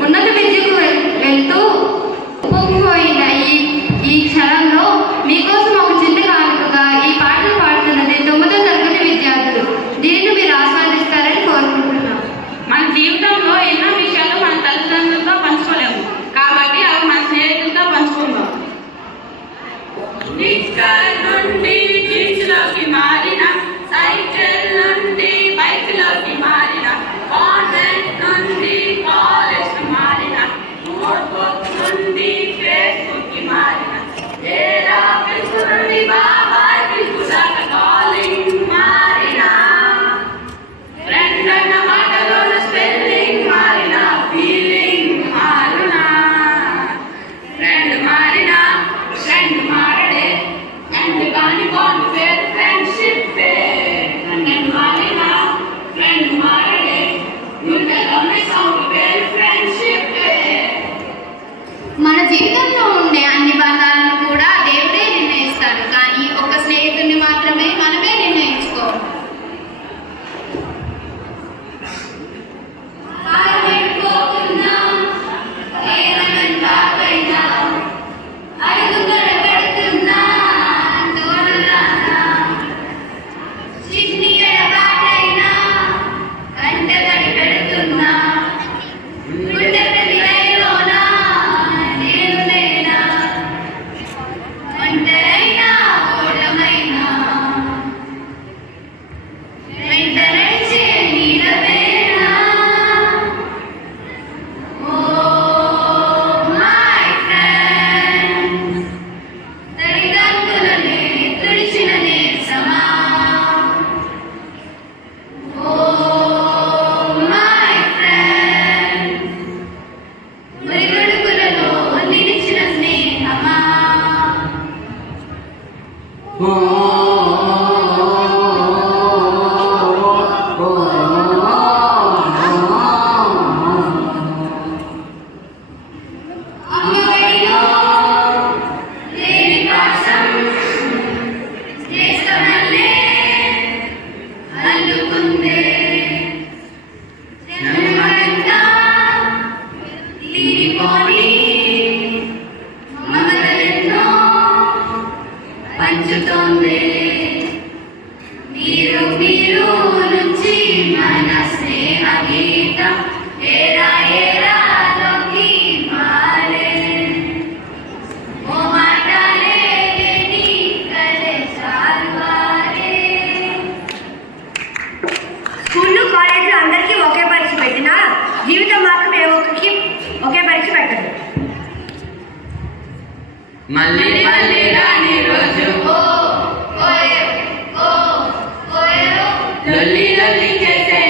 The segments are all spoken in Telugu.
ఉన్నత విద్యకు వెళ్తూ పొంగిపోయిన ఈ క్షణంలో మీకోసం ఒక చిన్న కానుకగా ఈ పాటలు పాడుతున్నది 9వ తరగతి విద్యార్థులు. దీనిని మీరు ఆస్వాదిస్తారని కోరుకుంటున్నాం. మన జీవితంలో ఎన్నో విషయాలు మన తల్లిదండ్రులతో పంచుకోలేము, కాబట్టి అవి మన స్నేహితులతో పంచుకుందాం. నుండి జీన్స్లోకి మారిన, సైకిల్ నుండి బైక్లోకి మారిన, కాన్వెంట్ నుండి కాలేజ్కి మారిన, నోట్బుక్ నుండి ఫేస్బుక్కి మారిన, ఏరా పిలుపు నుండి బాబాయ్ పిలుపు దాకా కాలింగ్ మారిన, ఫ్రెండ్ అన్న మాటలోన స్పెల్లింగ్ మారిన, ఫీలింగ్ మారిన, ఫ్రెండ్ మారిన ఫ్రెండ్ మారడే, ఫ్రెండ్ కాని బాండ్ పేరు ఫ్రెండ్షిప్ ఫ్రెండ్ మారిన ఫ్రెండ్ మారడే, గుండెలోని సౌండ్ పేరు ఫ్రెండ్షిప్. మన జీవితంలో ఉండే అన్ని బంధాలను కూడా దేవుడే నిర్ణయిస్తాడు, కానీ ఒక స్నేహితుడిని మాత్రమే మనమే నిర్ణయించుకోవాలి. స్కూళ్ళు కాలేజీలు అందరికీ ఒకే పరీక్ష పెట్టినా జీవితం మాత్రం ఏ ఒక్కరికి ఒకే పరీక్ష పెట్టదు. మళ్ళీ మళ్ళీ రాని రోజు లొల్లి లొల్లి చేసే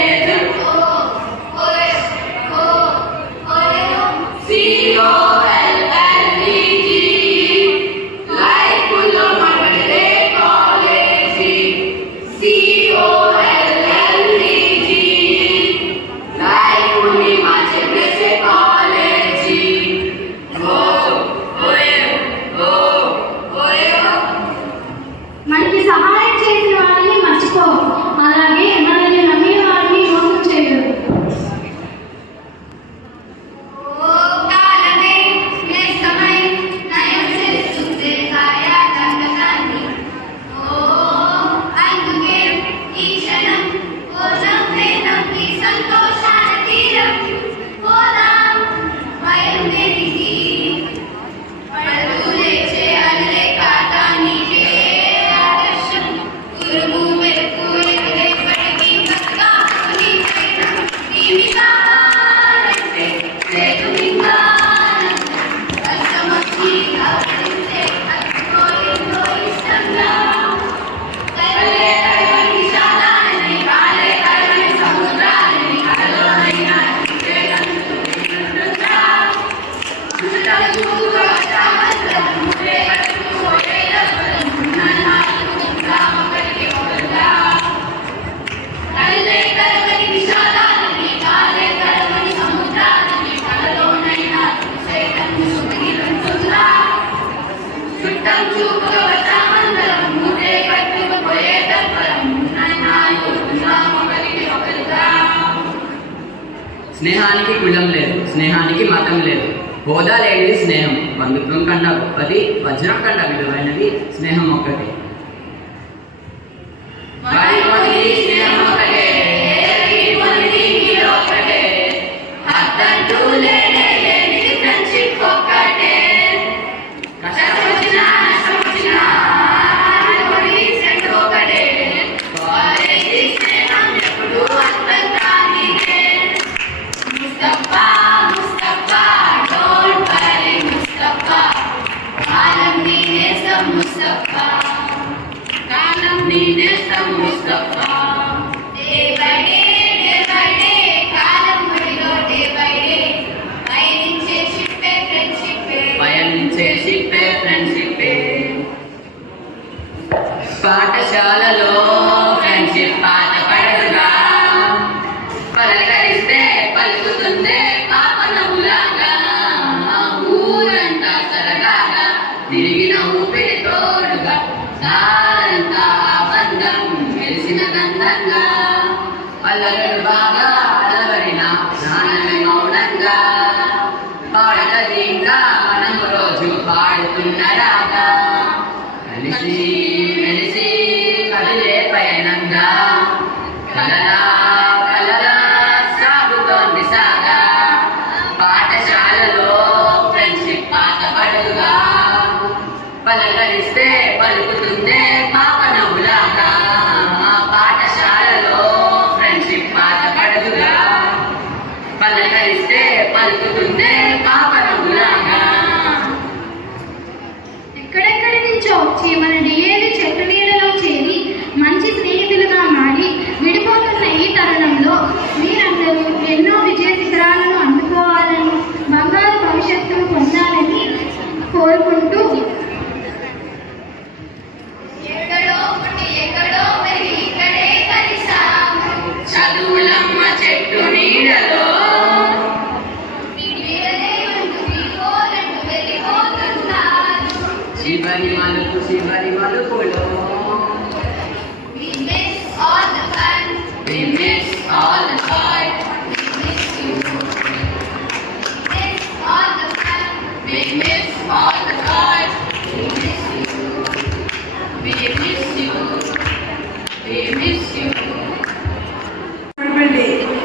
మనకి సహాయం చేసిన వాళ్ళని మర్చిపో, అలాగే మనల్ని నమ్మిన వారిని మోసం చేయదు. స్నేహానికి కులం లేదు, స్నేహానికి మతం లేదు. హోదా లేనిది స్నేహం, బంధుత్వం కన్నా గొప్పది, వజ్రం కన్నా విలువైనది స్నేహం ఒక్కటి. స్నేహం ఒకటే, అద్దంటూ లేనిది ఫ్రెండ్షిప్ ఒక్కటే. కష్టం వచ్చినా నష్టం వచ్చినా ఒకటే. కాలేజీ స్నేహం ఎప్పుడు అర్థం కానిదే. ముస్తఫా ముస్తఫా డోంట్ వరీ ముస్తఫా, కాలం నీ నేస్తం ముస్తఫా, కాలం నీ నేస్తం ముస్తఫా. డే బై డే కాలం ముడిలో డే బై డే పయనించే షిప్పే ఫ్రెండ్షిప్పే. పాఠశాలలో ఫ్రెండ్షిప్ పాట పడదుగా, పలకరిస్తే పలుకుతుందే పాప నవ్వులాగా. ఊరంతా సరదాగా తిరిగిన ఊపిరి తోడుగా, సారంతా బంధం మెలిసిన గంధంగా. అల్లగడు బాగా అలవడిన ప్రాణమే మౌనంగా, పాడతది ఇంకా మనం రోజు పాడుతున్న రాగా. కలిసి మెలిసి కదిలే పయనంగా, కలలా కలలా సాగుతోంది సాగా. పాఠశాలలో ఫ్రెండ్షిప్ పాత పడుగా, పలకరిస్తే పలుకుతుందే పాప నవ్వులాగా. పాఠశాలలో ఫ్రెండ్షిప్ పాత పడుగా, పలకరిస్తే పలుకుతుందే పాప నవ్వులాగా. ఎక్కడెక్కడి నుంచో వచ్చి మన డిఏవి చెట్టు నీడలో చేరి మంచి స్నేహితులుగా మారి విడిపోతున్న ఈ తరుణంలో మీరందరూ ఎన్నో విజయ శిఖరాలను అందుకోవాలని, బంగారు భవిష్యత్తును పొందాలని కోరుకుంటూ చదువులమ్మ చెట్టు నీడలో చివరి మలుపులో we miss all the fun, we miss all the joy, we miss you, miss all the fun, we miss all the joy, we miss you, we miss you, we miss you.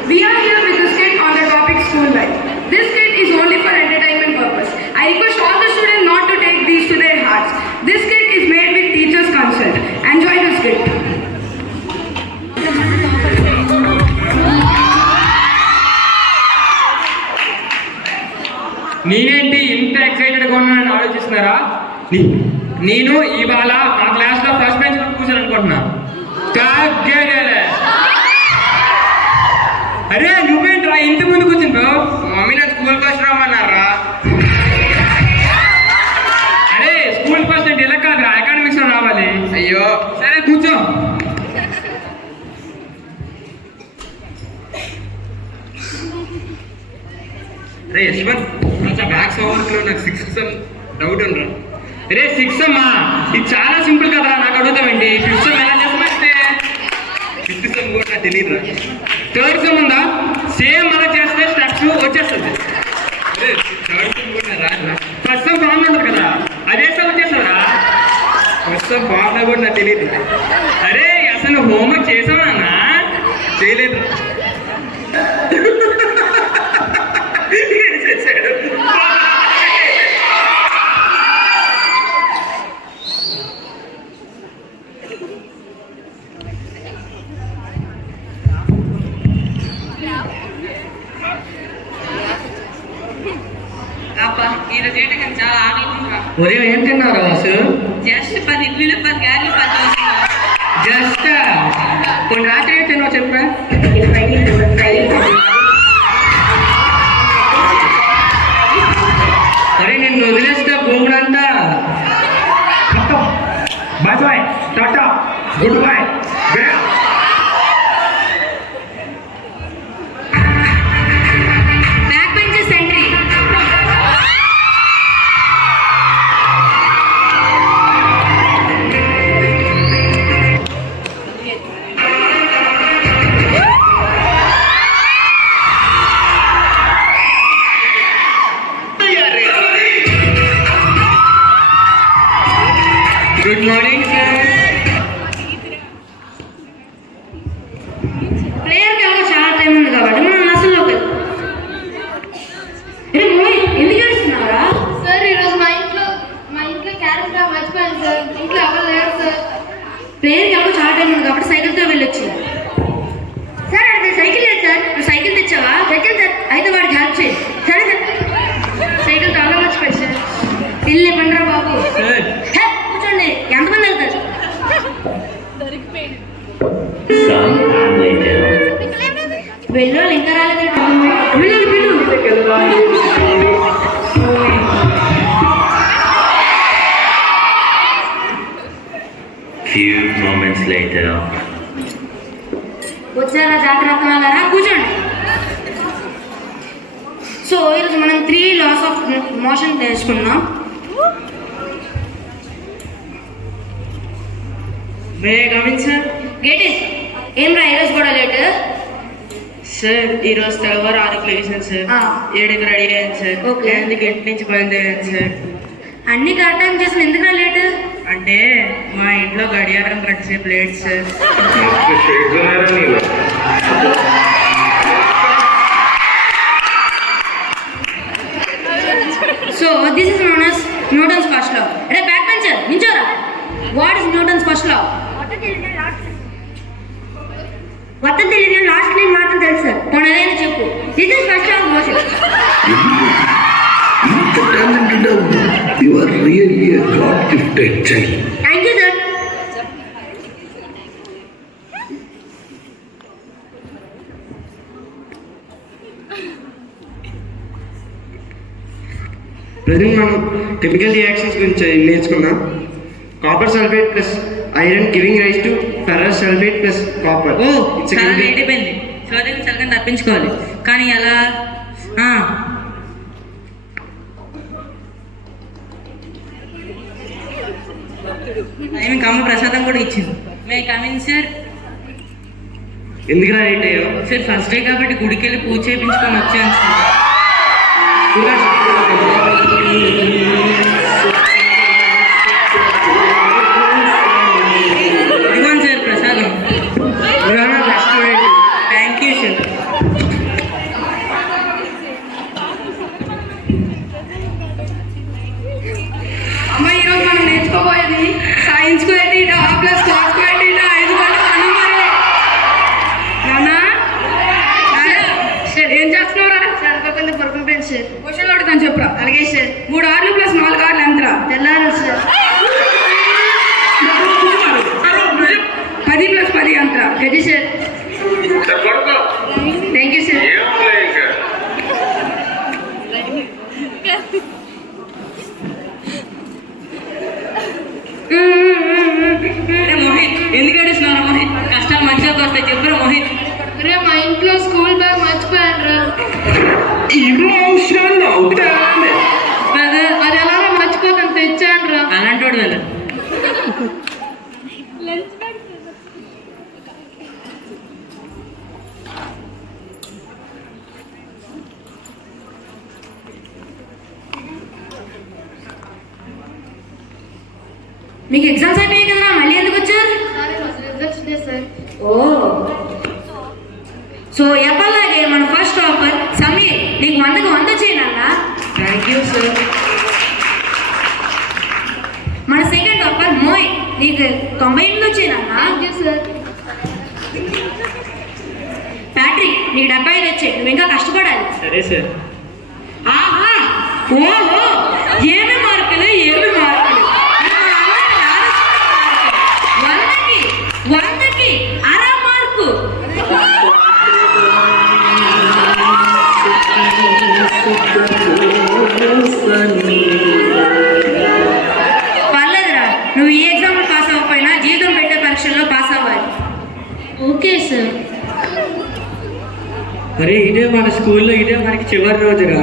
We are here with a skit on the topic school life. This skit is only for entertainment purpose. I request all the students not to take these to their hearts. This skit is made with teachers' consent. Enjoy the skit. నేనేంటి ఇంత ఎక్సైటెడ్గా ఉన్నానని ఆలోచిస్తున్నారా? నేను ఇవాళ మా క్లాస్లో ఫస్ట్ బెంచ్లో కూర్చొని అనుకుంటున్నా. అరే నువ్వేంట్రా ఇంటి ముందు కూర్చుని బ్రో? మమ్మీ నా స్కూల్ ఫస్ట్ రామన్నారా? అరే స్కూల్ ఫస్ట్ అంటే ఇలా కాదురా, అకాడమిక్స్లో రావాలి. అయ్యో సరే కూర్చో. అరే యశ్వంత్, మ్యాథ్స్ హోంవర్క్లో నాకు 6 సమ్ డౌట్ ఉండరా? అరే 6 సమ్మా, ఇది చాలా సింపుల్ కదరా, నాకు అడుగుతామండి. 5th సమ్ ఎలా చేస్తామంటే 5th సమ్ కూడా నాకు తెలియదురా. 3rd సమ్ ఉందా, సేమ్ అలా చేస్తే స్టెప్స్ వచ్చేస్తుంది. అరే 3rd సమ్ కూడా రాదురా. 1st సమ్ ఫార్ములా ఉంటుంది కదా, అదే సమ్ వచ్చేస్తారా. 1st సమ్ ఫార్ములా కూడా నాకు తెలియదు. అరే అసలు హోంవర్క్ చేసావా అన్న? చేయలేదు. ఈరోజు ఏంటంటే చాలా ఆనందంగా. ఉదయం ఏం తిన్నారు వాసు? జస్ట్ 10 ఇడ్లీలు 10 గారెలు 10 దోశలు. జస్ట్ కొన్ని రాత్రి ఏం తిన్నావు చెప్పరా? అరే నిన్ను వదిలేస్తే భూములంతా bye bye tata good bye. Back benches entry. ప్లేయర్కి ఏమో చాలా టైం ఉంది కాబట్టి మనం నర్సుల్లోకి ఎందుకు ఏడుస్తున్నారా? సార్ ఈరోజు మా ఇంట్లో క్యారెట్ గా మర్చిపోయాను సార్. ఇంట్లో ఎవరు లేరు సార్. ప్లేయర్కి ఏమో చాలా టైం ఉంది కాబట్టి సైకిల్తో వెళ్ళొచ్చు. సార్ అది సైకిల్ లేదు సార్. నువ్వు సైకిల్ తెచ్చావా? తెచ్చాను సార్. అయితే వాడికి హెల్ప్ చేయి. సరే సార్. సైకిల్ చాలా మర్చిపోయాడు సార్. పిల్లి పండ్రా బాబు. హే, కూర్చోండి. ఎంతమంది వెళ్తారు? వెళ్ళోళ్ళు ఇంకా రాలేదు. పిల్లలు Few moments later. వచ్చారా జాగ్రత్త వాళ్ళారా? కూర్చోండి. సో ఈరోజు మనం 3 laws of motion తెలుసుకున్నాం. May coming sir. Get it. ఏం రా ఈరోజు కూడా లేట్? సార్ ఈరోజు తెల్లవారు 6కి లేచాను సార్. 7కి రెడీ అయ్యాను సార్. Okay. 8 గంట నుంచి బయలుదేరాను సార్. అన్ని కరెక్ట్ టైం చేసిన ఎందుకు లేట్? అంటే మా ఇంట్లో గడియారం గంటసేపు late sir. So this is known as Newton's first law. అరే బ్యాక్ బెంచర్ నించోరా. What is Newton's first law? మొత్తం తెలియదు. లాస్ట్ లైన్ మాత్రం తెలుసు సార్. కొనదేని చెప్పు. This is first law of motion. Inter talented, you are really a God-gifted child. Thank you sir. Present మనం కెమికల్ రియాక్షన్స్ గురించి నేర్చుకున్నాం. Copper sulphate plus iron giving rise to ferrous sulphate plus copper. Oh చాలా లేట్ అయిపోయింది. సోడియం సల్ఫేట్ తప్పించుకోవాలి. కానీ ఎలా? టైం కమ్మ ప్రసాదం కూడా ఇచ్చింది. May coming sir. ఎందుకు లేట్ అయ్యావు? సార్ ఫస్ట్ డే కాబట్టి గుడికి వెళ్ళి పూజ చేయించుకొని వచ్చాను సార్. ఇదిగోండి సార్ ప్రసాదం. Thank you sir. అమ్మ ఈరోజు మనం నేర్చుకోబోయేది సైన్స్ కు ఏంటి ప్లస్ క్లాస్ కు ఏంటి 5 గంటలు అనుమానం. నానా ఏం చేస్తున్నావురా? చదువుకోకుండా పడుకుంటాను సార్. క్వశ్చన్లు అడుగుతాను చెప్పురా. అలాగే సార్. 3 ఆర్లు ప్లస్ 4 ఆర్లు ఎంతరా? తెల్లారు సార్. 10 ప్లస్ 10 ఎంతరా? గది sir. Thank you sir. Mohit ఎందుకు ఏడుస్తున్నావు మోహిత్? కష్టాలు మంచిగా వస్తాయి చెప్పురా మోహిత్. రే మా ఇంట్లో స్కూల్ బ్యాగ్ మర్చిపోయాను రా. బ్రదర్ అది ఎలా మర్చిపోతాను తెచ్చాను రా. అలాంటి వాడు కదా. మీకు ఎగ్జామ్స్ అయిపోయాయి కదా, మళ్ళీ ఎందుకు వచ్చారు? Results day sir. Oh so ఎప్పటిలాగే మన ఫస్ట్ టాపర్ సమీర్ నీకు 100కు 100 చేయనన్నా. Thank you sir. మన సెకండ్ టాపర్ మోయ్ నీకు 98 వచ్చేనన్నా. Thank you sir. ప్యాట్రిక్ నీకు 75 వచ్చాయి. నువ్వు ఇంకా కష్టపడాలి. సరే సార్. ఆహా ఓహో ఏమి మార్కులు ఏమి మార్కులు. 100కి 1/2 మార్కు. పర్లేదురా, నువ్వు ఈ ఎగ్జామ్ పాస్ అవ్వకపోయినా జీవితం పెట్టే పరీక్షల్లో పాస్ అవ్వాలి. Okay sir. అరే ఇదే మన స్కూల్లో ఇదే మనకి చివరి రోజురా.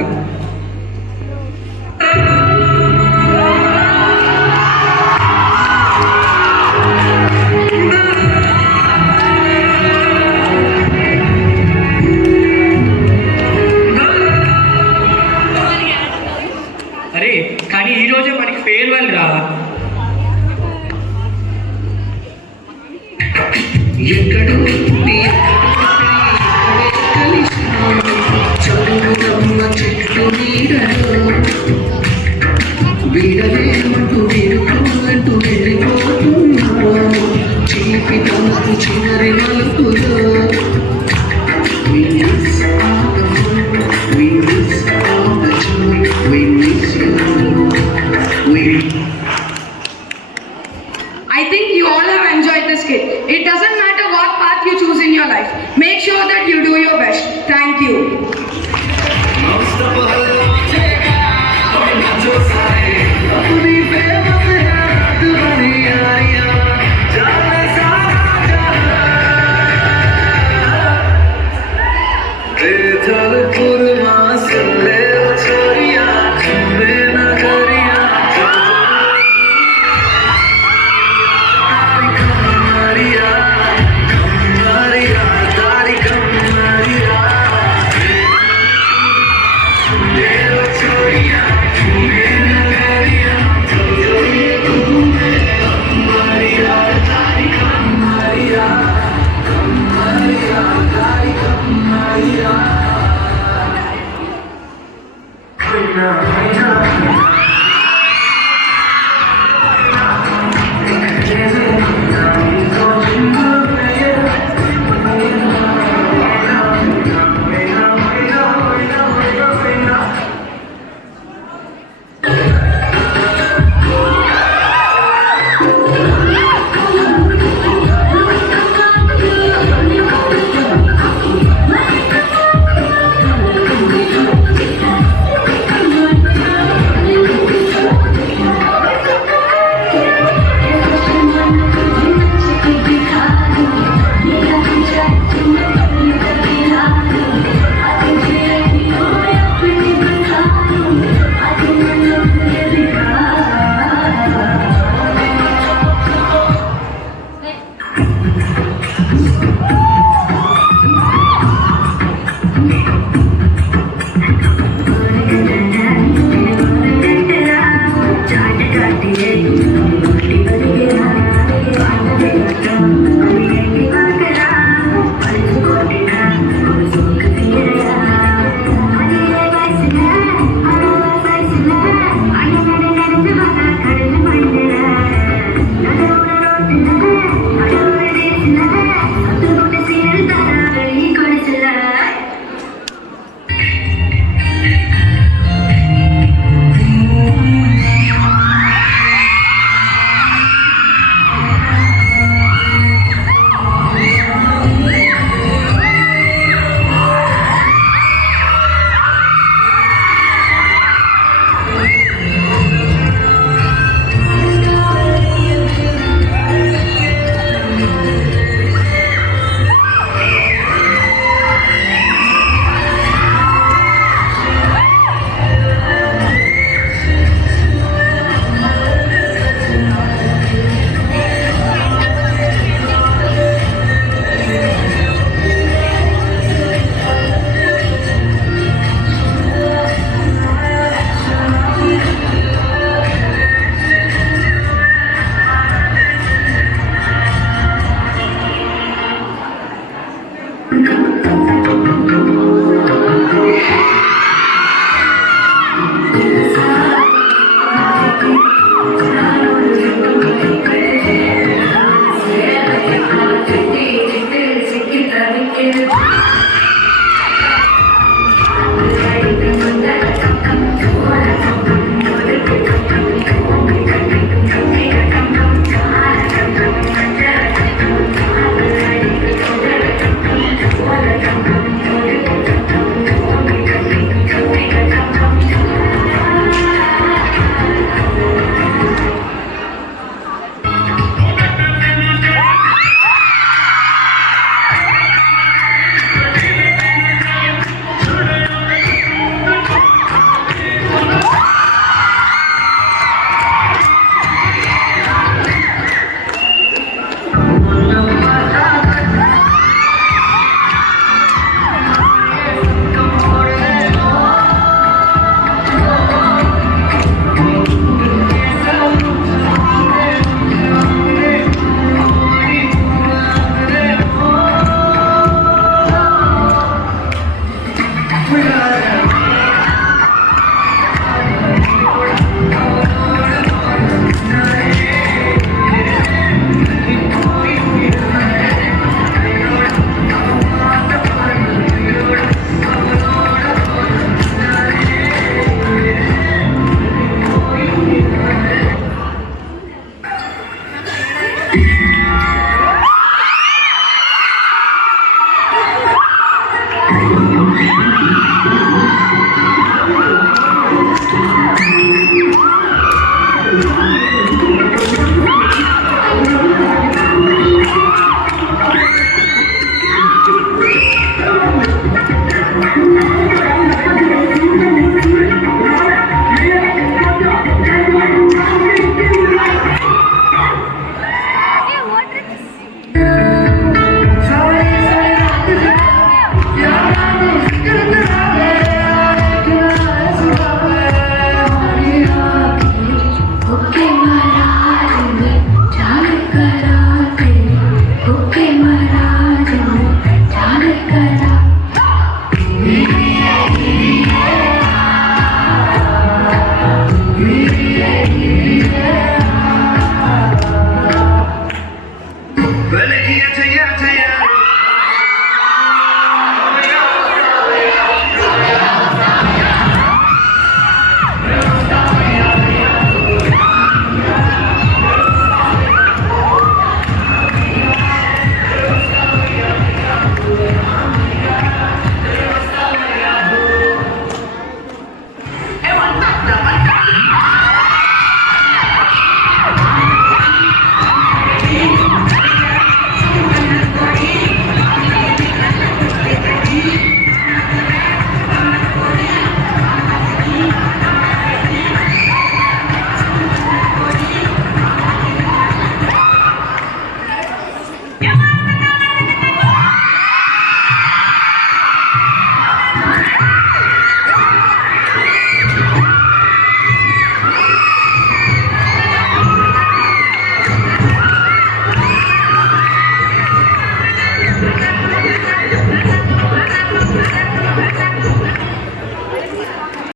అరే కానీ ఈ రోజే మనకి ఫేర్వెల్ రా. ఎక్కడో పుట్టి ఎక్కడే కలిశాం చదువుదమ్మ చెట్టు నీడలో వీడలేమంటూ వీడుకోలంటూ వెళ్ళిపోతున్నాం చీపి తనకు చివరి మలుపులో We miss all the fun, we miss all the joy, we miss you, I think you all have enjoyed this skit. It doesn't matter what path you choose in your life. Make sure that you do your best. Thank you.